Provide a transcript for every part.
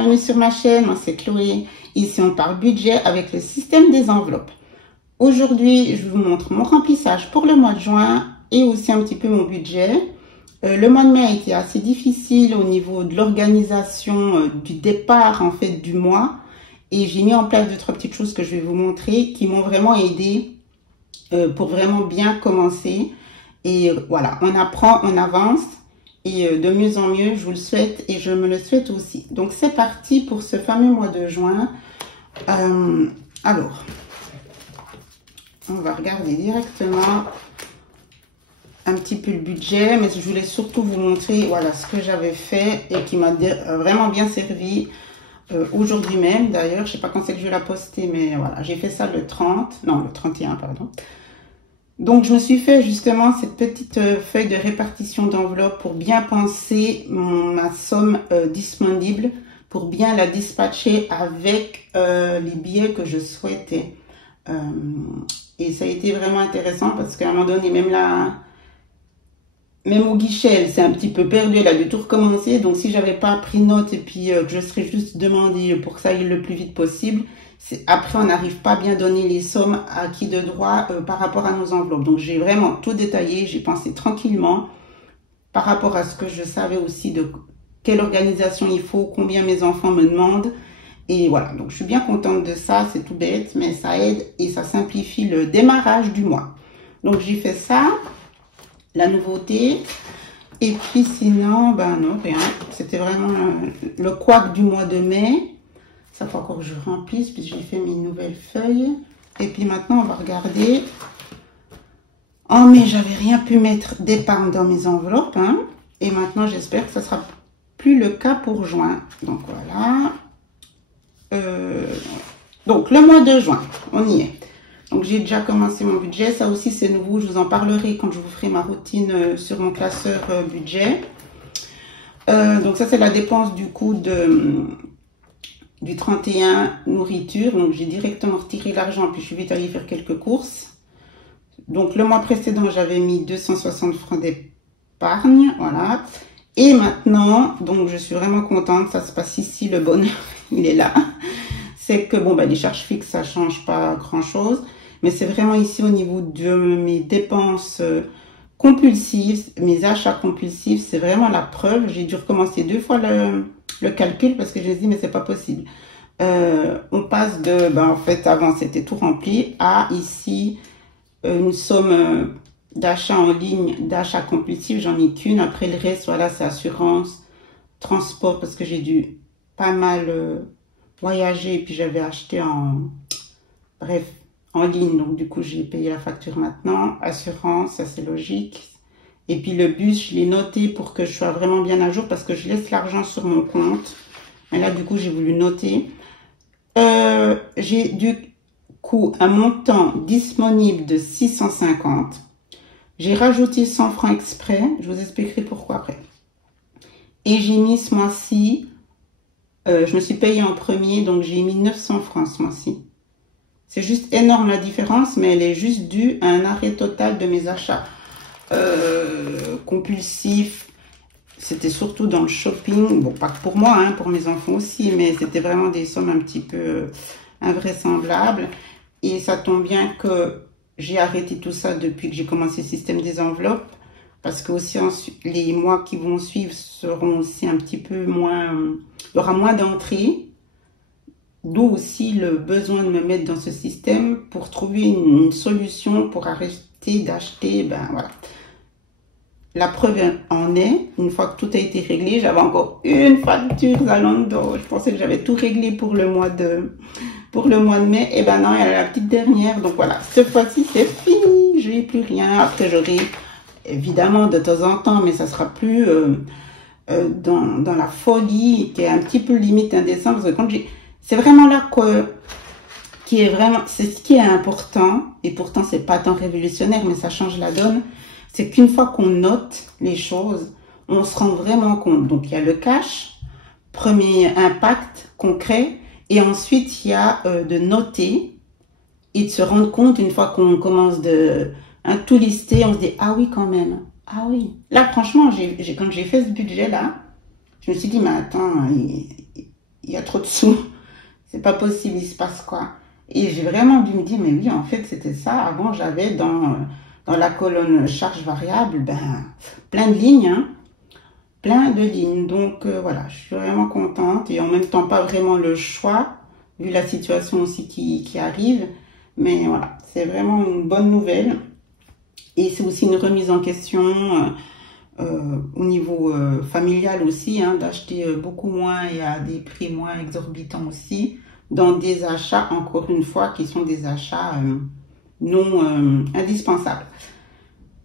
bienvenue sur ma chaîne, moi c'est Chloé. Ici on parle budget avec le système des enveloppes. Aujourd'hui je vous montre mon remplissage pour le mois de juin et aussi un petit peu mon budget. Le mois de mai a été assez difficile au niveau de l'organisation du départ en fait du mois. Et j'ai mis en place 2-3 petites choses que je vais vous montrer qui m'ont vraiment aidé pour vraiment bien commencer. Et voilà, on apprend, on avance. Et de mieux en mieux, je vous le souhaite et je me le souhaite aussi. Donc c'est parti pour ce fameux mois de juin. Alors, on va regarder directement un petit peu le budget, mais je voulais surtout vous montrer voilà ce que j'avais fait et qui m'a vraiment bien servi aujourd'hui même. D'ailleurs, je sais pas quand c'est que je vais la poster, mais voilà, j'ai fait ça le 31, pardon. Donc, je me suis fait justement cette petite feuille de répartition d'enveloppe pour bien penser ma somme disponible, pour bien la dispatcher avec les billets que je souhaitais. Et ça a été vraiment intéressant parce qu'à un moment donné, même au guichet, elle s'est un petit peu perdue, elle a dû tout recommencer. Donc, si j'avais pas pris note et puis que je serais juste demandé pour que ça aille le plus vite possible, après, on n'arrive pas à bien donner les sommes à qui de droit par rapport à nos enveloppes. Donc, j'ai vraiment tout détaillé. J'ai pensé tranquillement par rapport à ce que je savais aussi de quelle organisation il faut, combien mes enfants me demandent. Et voilà, donc je suis bien contente de ça. C'est tout bête, mais ça aide et ça simplifie le démarrage du mois. Donc, j'ai fait ça, la nouveauté. Et puis, sinon, ben non, rien. C'était vraiment le couac du mois de mai. Ça faut encore que je remplisse puisque j'ai fait mes nouvelles feuilles. Et puis maintenant, on va regarder. En mai, j'avais rien pu mettre d'épargne dans mes enveloppes. Hein. Et maintenant, j'espère que ça sera plus le cas pour juin. Donc voilà. Donc le mois de juin, on y est. Donc j'ai déjà commencé mon budget. Ça aussi, c'est nouveau. Je vous en parlerai quand je vous ferai ma routine sur mon classeur budget. Donc ça, c'est la dépense du coup du 31 nourriture. Donc j'ai directement retiré l'argent puis je suis vite allée faire quelques courses. Donc le mois précédent j'avais mis 260 francs d'épargne, voilà. Et maintenant, donc je suis vraiment contente, ça se passe ici, le bonheur il est là. C'est que bon les charges fixes ça change pas grand chose, mais c'est vraiment ici au niveau de mes dépenses compulsives, mes achats compulsifs, c'est vraiment la preuve. J'ai dû recommencer 2 fois le calcul parce que je me dis mais c'est pas possible. On passe de en fait avant c'était tout rempli à ici une somme d'achat en ligne, d'achat compulsif, j'en ai qu'une. Après le reste voilà c'est assurance, transport parce que j'ai dû pas mal voyager et puis j'avais acheté en ligne, donc du coup j'ai payé la facture maintenant. Assurance, ça c'est logique. Et puis le bus, je l'ai noté pour que je sois vraiment bien à jour parce que je laisse l'argent sur mon compte. Mais là, du coup, j'ai voulu noter. J'ai du coup un montant disponible de 650. J'ai rajouté 100 francs exprès. Je vous expliquerai pourquoi après. Et j'ai mis ce mois-ci, je me suis payée en premier, donc j'ai mis 900 francs ce mois-ci. C'est juste énorme la différence, mais elle est juste due à un arrêt total de mes achats. Compulsif, c'était surtout dans le shopping, bon pas que pour moi, hein, pour mes enfants aussi, mais c'était vraiment des sommes un petit peu invraisemblables. Et ça tombe bien que j'ai arrêté tout ça depuis que j'ai commencé le système des enveloppes, parce que aussi les mois qui vont suivre seront aussi un petit peu moins, il y aura moins d'entrées, d'où aussi le besoin de me mettre dans ce système pour trouver une solution pour arrêter d'acheter, voilà. La preuve en est, une fois que tout a été réglé, j'avais encore une facture Zalando. Je pensais que j'avais tout réglé pour le mois de mai. Et ben non, il y a la petite dernière. Donc voilà, cette fois-ci, c'est fini. Je n'ai plus rien. Après, j'aurai évidemment de temps en temps, mais ça sera plus dans la folie qui est un petit peu limite indécent. Parce que quand c'est vraiment là c'est ce qui est important. Et pourtant, c'est pas tant révolutionnaire, mais ça change la donne. C'est qu'une fois qu'on note les choses, on se rend vraiment compte. Donc, il y a le cash, premier impact concret, et ensuite, il y a de noter et de se rendre compte, une fois qu'on commence de tout lister, on se dit, ah oui, quand même, ah oui. Là, franchement, quand j'ai fait ce budget-là, je me suis dit, mais attends, il y a trop de sous. C'est pas possible, il se passe quoi? Et j'ai vraiment dû me dire, mais oui, en fait, c'était ça. Avant, j'avais dans la colonne charge variable, ben, plein de lignes, hein, plein de lignes. Donc, voilà, je suis vraiment contente et en même temps, pas vraiment le choix, vu la situation aussi qui arrive. Mais voilà, c'est vraiment une bonne nouvelle. Et c'est aussi une remise en question au niveau familial aussi, hein, d'acheter beaucoup moins et à des prix moins exorbitants aussi, dans des achats, encore une fois, qui sont des achats non indispensables.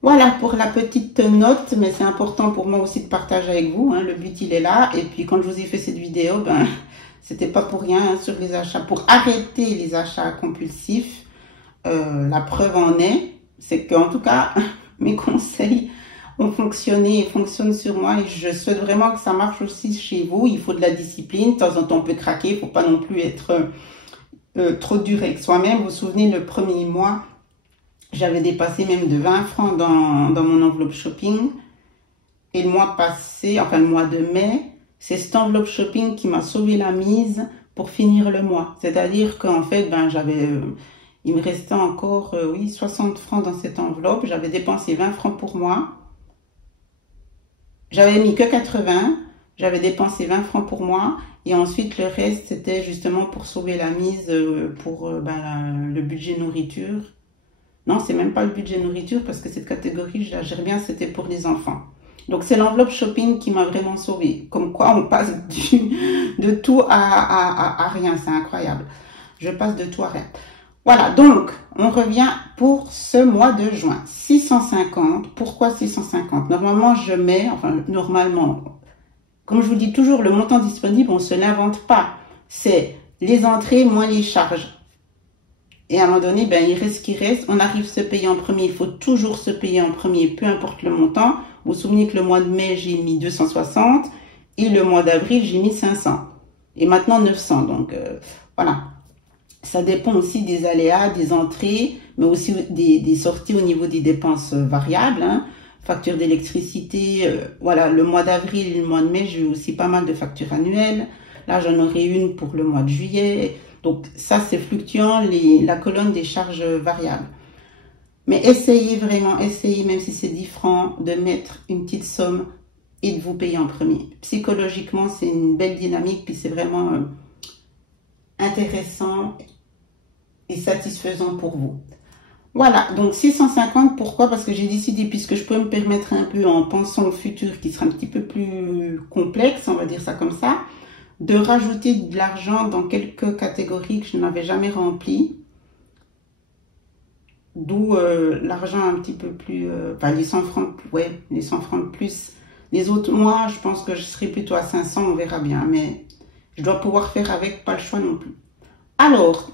Voilà pour la petite note, mais c'est important pour moi aussi de partager avec vous, hein, le but il est là, et puis quand je vous ai fait cette vidéo, ben, c'était pas pour rien, hein, sur les achats, pour arrêter les achats compulsifs. La preuve en est, c'est qu'en tout cas, mes conseils ont fonctionné et fonctionnent sur moi et je souhaite vraiment que ça marche aussi chez vous. Il faut de la discipline, de temps en temps on peut craquer, il ne faut pas non plus être trop dur avec soi-même. Vous vous souvenez, le premier mois, j'avais dépassé même de 20 francs dans mon enveloppe shopping. Et le mois passé, enfin le mois de mai, c'est cette enveloppe shopping qui m'a sauvé la mise pour finir le mois. C'est-à-dire qu'en fait, ben, il me restait encore, oui, 60 francs dans cette enveloppe. J'avais dépensé 20 francs pour moi. J'avais mis que 80. J'avais dépensé 20 francs pour moi. Et ensuite, le reste, c'était justement pour sauver la mise pour ben, le budget nourriture. Non, c'est même pas le budget nourriture parce que cette catégorie, je la gère bien, c'était pour les enfants. Donc, c'est l'enveloppe shopping qui m'a vraiment sauvée. Comme quoi, on passe de tout à rien. C'est incroyable. Je passe de tout à rien. Voilà, donc, on revient pour ce mois de juin. 650. Pourquoi 650? Normalement, je mets, enfin, normalement, comme je vous dis toujours, le montant disponible, on ne se l'invente pas. C'est les entrées moins les charges. Et à un moment donné, ben, il reste ce qui reste. On arrive à se payer en premier. Il faut toujours se payer en premier, peu importe le montant. Vous vous souvenez que le mois de mai, j'ai mis 260. Et le mois d'avril, j'ai mis 500. Et maintenant, 900. Donc, voilà. Ça dépend aussi des aléas, des entrées, mais aussi des sorties au niveau des dépenses variables. Hein. Facture d'électricité, voilà, le mois d'avril et le mois de mai, j'ai eu aussi pas mal de factures annuelles. Là, j'en aurai une pour le mois de juillet. Donc, ça, c'est fluctuant, la colonne des charges variables. Mais essayez vraiment, essayez, même si c'est 10 francs, de mettre une petite somme et de vous payer en premier. Psychologiquement, c'est une belle dynamique, puis c'est vraiment intéressant et satisfaisant pour vous. Voilà, donc 650, pourquoi? Parce que j'ai décidé, puisque je peux me permettre un peu en pensant au futur qui sera un petit peu plus complexe, on va dire ça comme ça, de rajouter de l'argent dans quelques catégories que je n'avais jamais remplies. D'où l'argent un petit peu plus, enfin les 100 francs, ouais, les 100 francs de plus. Les autres mois, je pense que je serai plutôt à 500, on verra bien, mais je dois pouvoir faire avec, pas le choix non plus. Alors,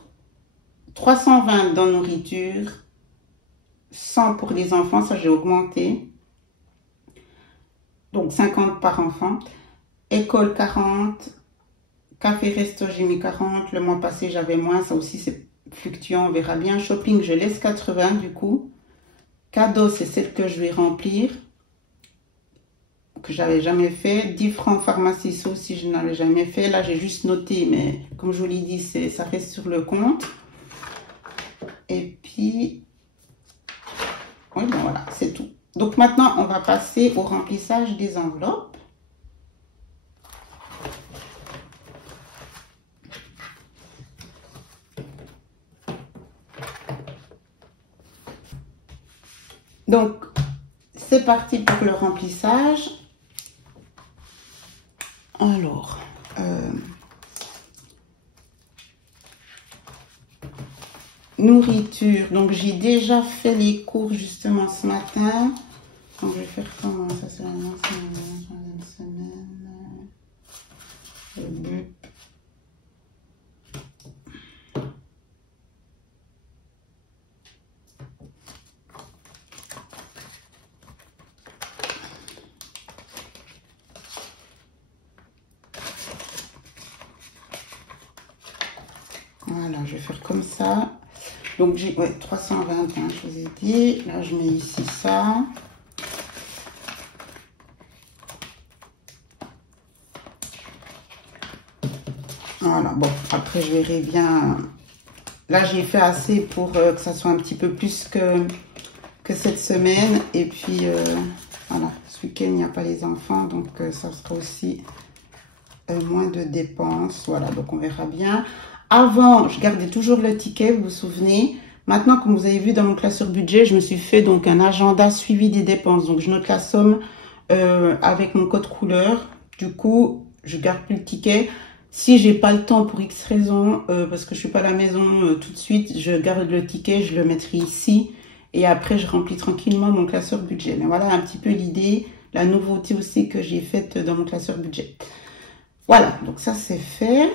320 dans nourriture, 100 pour les enfants, ça j'ai augmenté. Donc 50 par enfant. École 40, café resto j'ai mis 40, le mois passé j'avais moins, ça aussi c'est fluctuant, on verra bien. Shopping je laisse 80 du coup. Cadeau c'est celle que je vais remplir, que j'avais jamais fait. 10 francs pharmacie, ça aussi je n'avais jamais fait. Là j'ai juste noté, mais comme je vous l'ai dit, ça reste sur le compte. Et puis, oui, ben voilà, c'est tout. Donc maintenant, on va passer au remplissage des enveloppes. Donc, c'est parti pour le remplissage. Alors, nourriture. Donc, j'ai déjà fait les cours justement ce matin. Donc, je vais faire comment? Ça, c'est la semaine. Le but. Voilà, je vais faire comme ça. Donc, j'ai 320, hein, je vous ai dit. Là, je mets ici ça. Voilà, bon, après je verrai bien. Là, j'ai fait assez pour que ça soit un petit peu plus que cette semaine. Et puis, voilà, ce week-end, il n'y a pas les enfants, donc ça sera aussi moins de dépenses. Voilà, donc on verra bien. Avant, je gardais toujours le ticket, vous vous souvenez. Maintenant, comme vous avez vu dans mon classeur budget, je me suis fait donc un agenda suivi des dépenses. Donc, je note la somme avec mon code couleur. Du coup, je garde plus le ticket. Si j'ai pas le temps pour X raison, parce que je suis pas à la maison tout de suite, je garde le ticket, je le mettrai ici. Et après, je remplis tranquillement mon classeur budget. Mais voilà un petit peu l'idée, la nouveauté aussi que j'ai faite dans mon classeur budget. Voilà, donc ça c'est fait.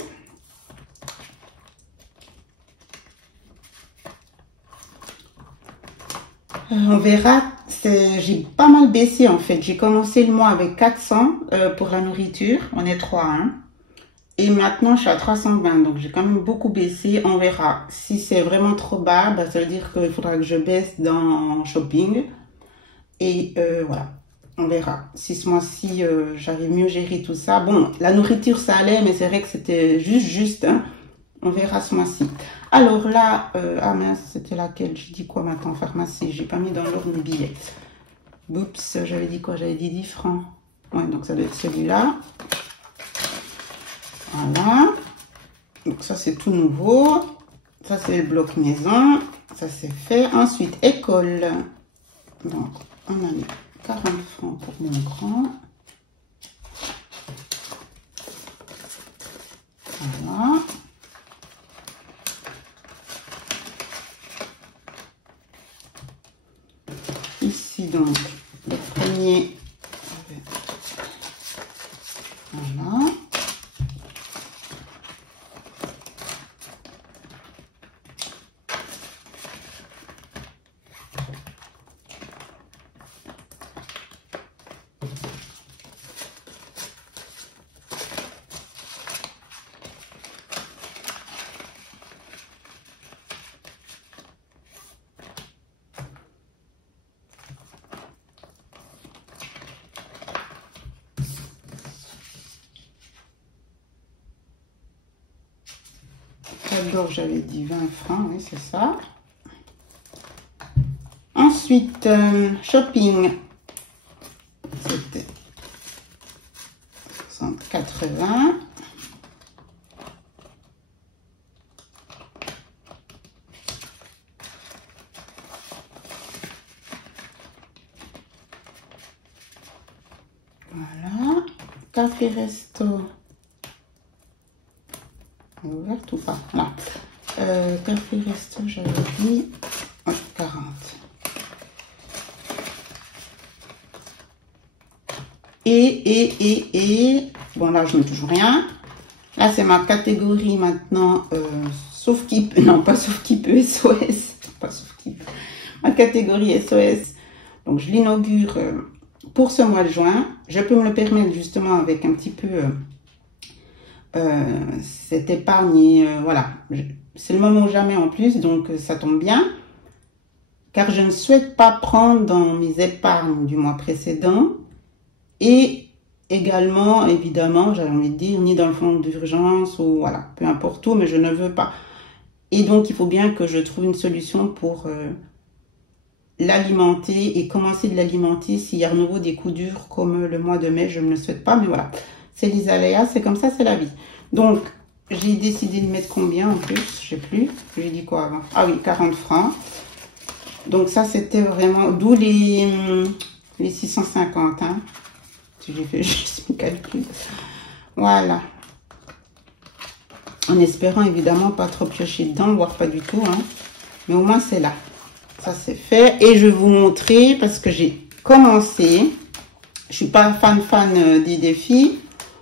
On verra, j'ai pas mal baissé en fait. J'ai commencé le mois avec 400 pour la nourriture, on est 3, hein. Et maintenant je suis à 320, donc j'ai quand même beaucoup baissé. On verra. Si c'est vraiment trop bas, bah, ça veut dire qu'il faudra que je baisse dans shopping. Et voilà, on verra. Si ce mois-ci j'arrive mieux à gérer tout ça. Bon, la nourriture ça allait, mais c'est vrai que c'était juste, hein. On verra ce mois-ci. Alors là, ah mince, c'était laquelle? Je dis quoi maintenant? Pharmacie. J'ai pas mis dans l'ordre mes billets. Oups, j'avais dit quoi? J'avais dit 10 francs. Ouais, donc ça doit être celui-là. Voilà. Donc ça, c'est tout nouveau. Ça, c'est le bloc maison. Ça, c'est fait. Ensuite, école. Donc, on a mis 40 francs pour mon grand. Voilà. Ici, donc, le premier. Voilà. D'abord, j'avais dit 20 francs, oui, c'est ça. Ensuite, shopping, c'était 60,80. Voilà. Café resto. Ouverte ou pas? Non. Café resto, j'avais dit 40. Bon, là, je ne touche rien. Là, c'est ma catégorie maintenant, sauf qui peut, non, pas sauf qui peut, SOS. Pas sauf qui peut. Ma catégorie SOS. Donc, je l'inaugure pour ce mois de juin. Je peux me le permettre justement avec un petit peu cette épargne. Voilà. C'est le moment ou jamais en plus, donc ça tombe bien. Car je ne souhaite pas prendre dans mes épargnes du mois précédent. Et également, évidemment, j'avais envie de dire, ni dans le fonds d'urgence ou voilà, peu importe où, mais je ne veux pas. Et donc, il faut bien que je trouve une solution pour l'alimenter et commencer de l'alimenter s'il y a à nouveau des coups durs comme le mois de mai, je ne le souhaite pas, mais voilà. C'est les aléas, c'est comme ça, c'est la vie. Donc, j'ai décidé de mettre combien en plus, je ne sais plus. J'ai dit quoi avant? Ah oui, 40 francs. Donc ça, c'était vraiment, d'où les 650, hein. J'ai fait juste mes calculs. Voilà. En espérant évidemment pas trop piocher dedans, voire pas du tout, hein. Mais au moins c'est là. Ça c'est fait. Et je vais vous montrer parce que j'ai commencé. Je suis pas fan des défis.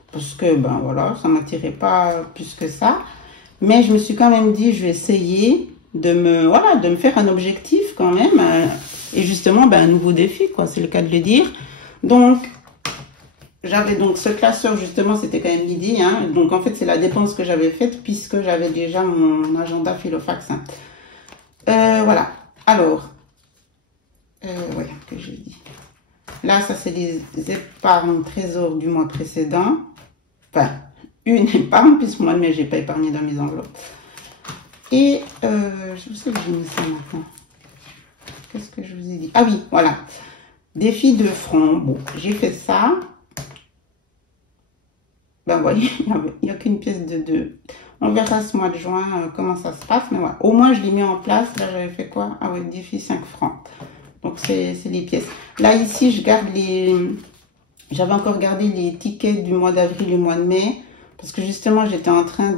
Parce que ben voilà, ça m'attirait pas plus que ça. Mais je me suis quand même dit, je vais essayer de me faire un objectif quand même. Et justement, ben, un nouveau défi, quoi. C'est le cas de le dire. Donc, j'avais donc ce classeur, justement, c'était quand même l'idée, hein. Donc, en fait, c'est la dépense que j'avais faite puisque j'avais déjà mon agenda Filofax, hein. Voilà. Alors, ouais, que j'ai dit. Là, ça, c'est les épargnes trésor du mois précédent. Enfin, une épargne, puisque moi, mais j'ai pas épargné dans mes enveloppes. Et je sais que j'ai mis ça maintenant. Qu'est-ce que je vous ai dit? Ah oui, voilà. Défi de front. Bon, j'ai fait ça. Ben, vous voyez, il n'y a qu'une pièce de 2. On verra ce mois de juin comment ça se passe. Mais voilà, au moins, je l'ai mis en place. Là, j'avais fait quoi? Ah oui, défi 5 francs. Donc, c'est les pièces. Là, ici, je garde les... J'avais encore gardé les tickets du mois d'avril et du mois de mai. Parce que justement, j'étais en train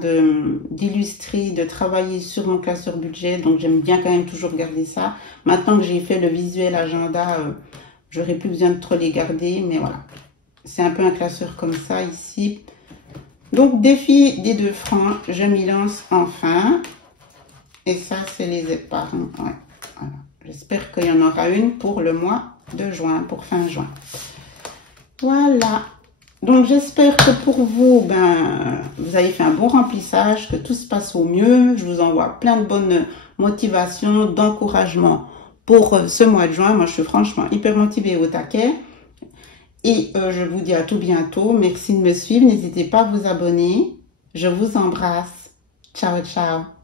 d'illustrer, de travailler sur mon classeur budget. Donc, j'aime bien quand même toujours garder ça. Maintenant que j'ai fait le visuel agenda, j'aurais plus besoin de trop les garder. Mais voilà, c'est un peu un classeur comme ça ici. Donc, défi des 2 francs, je m'y lance enfin. Et ça, c'est les épargnes. Ouais, voilà. J'espère qu'il y en aura une pour le mois de juin, pour fin juin. Voilà. Donc, j'espère que pour vous, vous avez fait un bon remplissage, que tout se passe au mieux. Je vous envoie plein de bonnes motivations, d'encouragement pour ce mois de juin. Moi, je suis franchement hyper motivée au taquet. Et je vous dis à tout bientôt. Merci de me suivre. N'hésitez pas à vous abonner. Je vous embrasse. Ciao, ciao.